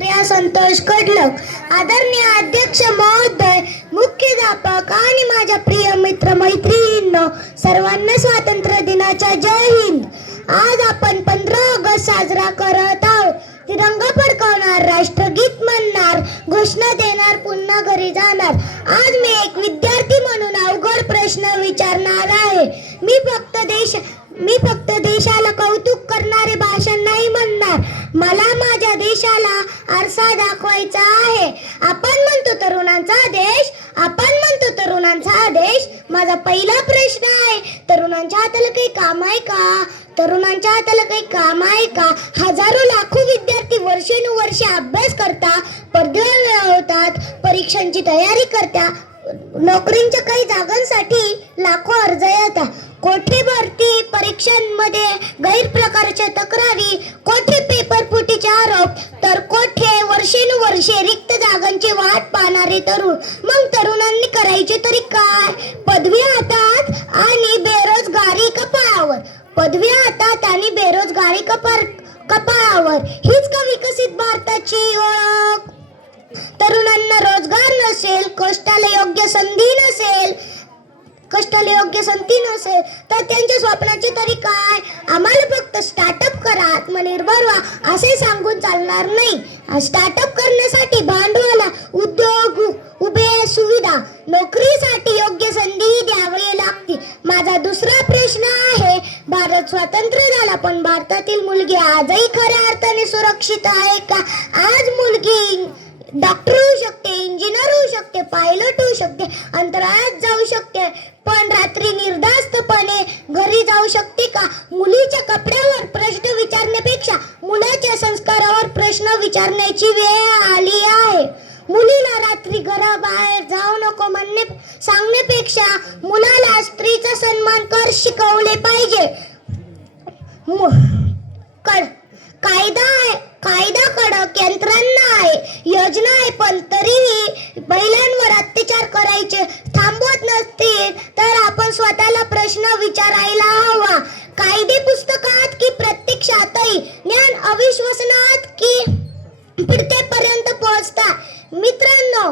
प्रिया संतोष कडलक, आदरणीय अध्यक्ष महोदय, मुख्याध्यापक आणि माझ्या प्रिय मित्र मैत्रिणींनो, सर्वांना स्वातंत्र्य दिनाच्या जय हिंद. आज आपण 15 ऑगस्ट साजरा करत आहोत. तिरंगा फडकवणार, राष्ट्रगीत म्हणणार, घोषणा देणार, पुन्हा घरी जाणार. आज मी एक विद्यार्थी म्हणून अवघड प्रश्न विचारणार आहे. मी फक्त देशाला कौतुक करणारे भाषण नाही म्हणणार. मला माझ्या देशाला आरसा दाखवायचा आहे. आपण म्हणतो तरुणांचा देश. माझा पहिला प्रश्न आहे, तरुणांच्या हाताला काही काम आहे का? हजारो लाखो विद्यार्थी वर्षानुवर्षे अभ्यास करता, पदव्या मिळवतात, परीक्षांची तयारी करता, नोकरींच्या काही जागांसाठी लाखो अर्ज येतात. कोठे भरती परीक्षांमध्ये गैरप्रकारच्या तक्रारी, कोठे पेपर फुटीचे आरोप, तर कोठे वर्षानुवर्षे रिक्त जागांची वाट पाहणारे तरुण. मग तरुणांनी करायचे तरी काय? पदवी हातात आणि बेरोजगारी कपाळावर. हीच का विकसित भारताची ओळख? तरुणांना रोजगार नसेल, कष्टाला योग्य संधी नसेल तर त्यांच्या स्वप्नाचे तरी काय? आम्हाला फक्त स्टार्टअप करा, आत्मनिर्भर व्हा असे सांगून चालणार नाही. स्टार्टअप करण्यासाठी भांडवल, उद्योग, उभे सुविधा, नोकरीसाठी योग्य संधी द्यावी लागते. माझा दुसरा प्रश्न आहे, भारत स्वतंत्र झाला, पण भारतातील मुलगी आजही खऱ्या अर्थाने सुरक्षित आहे का? आज मुलगी डॉक्टर होऊ शकते, इंजिनियर होऊ शकते, पायलट होऊ शकते, अंतराळात जाऊ शकते, पण रात्री निर्धास्तपणे घरी जाऊ शकते का? मुलीच्या कपड्यावर प्रश्न विचारण्यापेक्षा मुलाच्या संस्कारावर प्रश्न विचारण्याची वेळ आली आहे. मुलीला रात्री घराबाहेर जाऊ नको सांगण्यापेक्षा मुलाला स्त्रीचा सन्मान कर शिकवले पाहिजे. कायदा कडक, यंत्रणा आहे, योजना आहे, पण तरीही महिलांवर अत्याचार करायचे थांबवत नसतील तर आपण स्वतःला प्रश्न विचारायला हवा. कायदे पुस्तकात की प्रत्यक्षातही ज्ञान अविश्वसनात की पिढ्यापर्यंत पोहोचतात. मित्रांनो,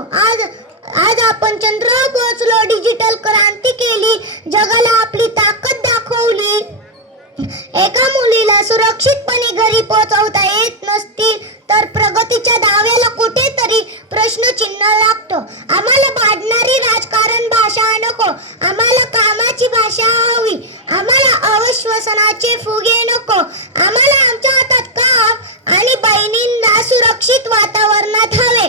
आज आपण चंद्रावर पोहोचलो, डिजिटल क्रांती केली, जगाला आपली ताकद दाखवली. एका मुलीला सुरक्षितपणे घरी पोहोचवता येत नसतील तर प्रगतीच्या दाव्याला कुठेतरी प्रश्नचिन्ह लागतो. आम्हाला भांडणारी राजकारण भाषा नको, आम्हाला कामाची भाषा हवी. आम्हाला अविश्वासनाचे फुगे नको. आम्हाला आमच्या हातात काम आणि बहिणींना सुरक्षित वातावरणात हवे.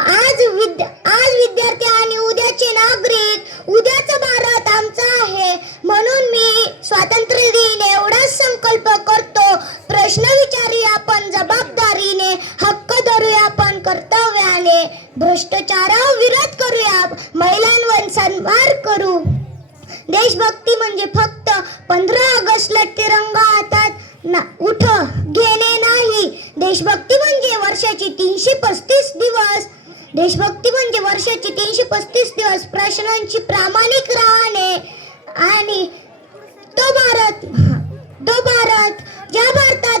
आज विद्यार्थी आणि उद्याचे नागरिक, उद्याचा भारत आमचा आहे. म्हणून मी स्वातंत्र्य दिन एवढाच संकल्प करतो, प्रश्न विचारूया आपण जबाबदारीने, हक्क धरूया आपण कर्तव्याने, भ्रष्टाचारावर विरोध करूया, महिलांवर सन्मान करू. देशभक्ती म्हणजे फक्त 15 ऑगस्टला तिरंगा हातात उठ घेणे नाही. देशभक्ती म्हणजे वर्षाची 335 दिवस प्रश्नांची प्रामाणिक राहणे आणि तो भारत ज्या भारतात